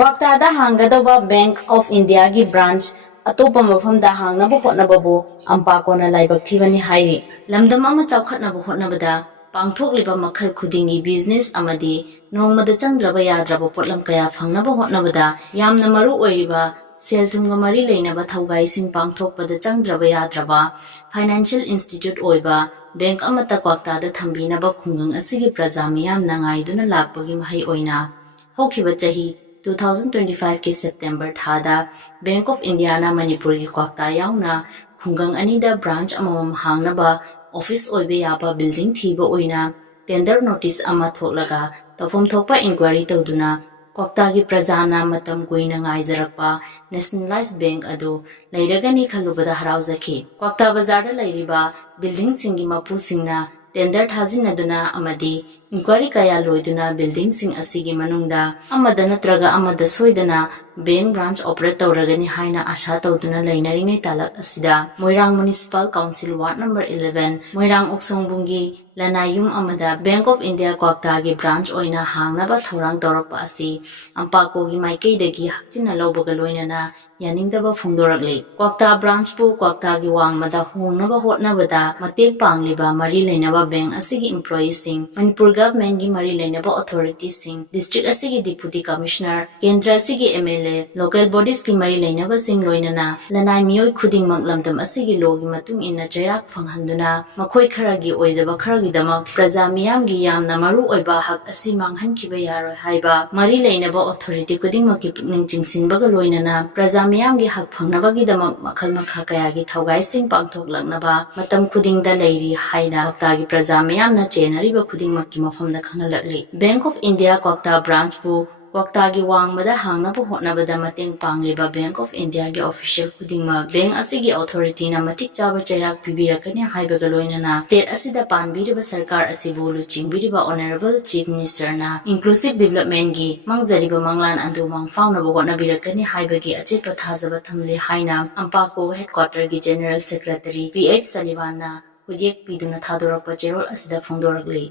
Kwakta da Hangadouba Bank of India gi branch Atopa Mfamda Hangnaba Hotnbabu AMMPACO na laibak thibani hairi. Lamdam ama chawkhatnaba hotnabada pangthokliba makhal khudingi business amadi nongmada changdraba yadraba potlam kaya phangnaba hotnabada yamna maru oiriba selthumga mari leinaba thaugaising pangthokpada changdraba yadraba financial institute oiba bank amata Kwakta da thambinaba khungang asigi praja miyamna ngaiduna lakpagi mahai oina hokhiba chahi 2025 के September थादा Bank of India na Manipur की Kwakta yauna khungang anida branch amamam hangnaba office oibe yaba building thiba oina tender notice ama thoklaga tofom thokpa inquiry tawduna Kwakta gi prajana matam koina ngaijarakpa nationalized bank adu leiragani khalubada harauzaki Kwakta bazar da leiriba building singi mapu singna tender thajinaduna amadi inquiry kaya loiduna building sing asigi manungda amada natraga amada soidana bank branch operate tawragani haina asha tawduna leinaringai talak asida Moirang Municipal Council Ward number 11 Moirang Oksongbungi Lanayum amada Bank of India Kwakta gi branch oina hangnaba thorang tawrakpa asi AMMPACO gi maikeidagi hakchina lawbaga loinana yaningdaba phungdorakle Kwakta branch pu Kwakta gi wangmada hongnaba hotnabada matek pangliba mari leinaba bank asigi employees sing Manipur government gi mari leinaba authorities sing district asigi deputy commissioner kendra asigi MLA local bodies ki mari leinaba sing loinana lanai miyoi khudingmak lamdam asigi logi matung inna jairak phanghanduna makhoi kharagi oidaba kharagi damak praja miyamgi yamna maru oiba hak asi manghankiba yaroi haiba mari leinaba authority khudingmaki pukning chingsinbaga loinana praja miyamgi hak phangnabagi damak makhal makha kayagi thaugaising pangthoklaknaba matam khudingda leiri haina Kwakta gi praja miyamna chenariba khudingmakki mafamda khangalakli Bank of India Kwakta branch pu Kwakta gi wangmada hangnaba hotnabada mateng pangliba Bank of India gi official khudingmak bank asigi authority na matik chaba chairak pibirakani haibaga loinana state asida panbiriba sarkar asibu luchingbiriba honorable chief minister na inclusive development gi mangjariba manglan andu mangfaunaba hotnabirakani haibagi achepa thajaba thamle haina AMMPACO headquarter gi general secretary PH Sullivan na hujek piduna thadorakpa cherol asida phongdorakle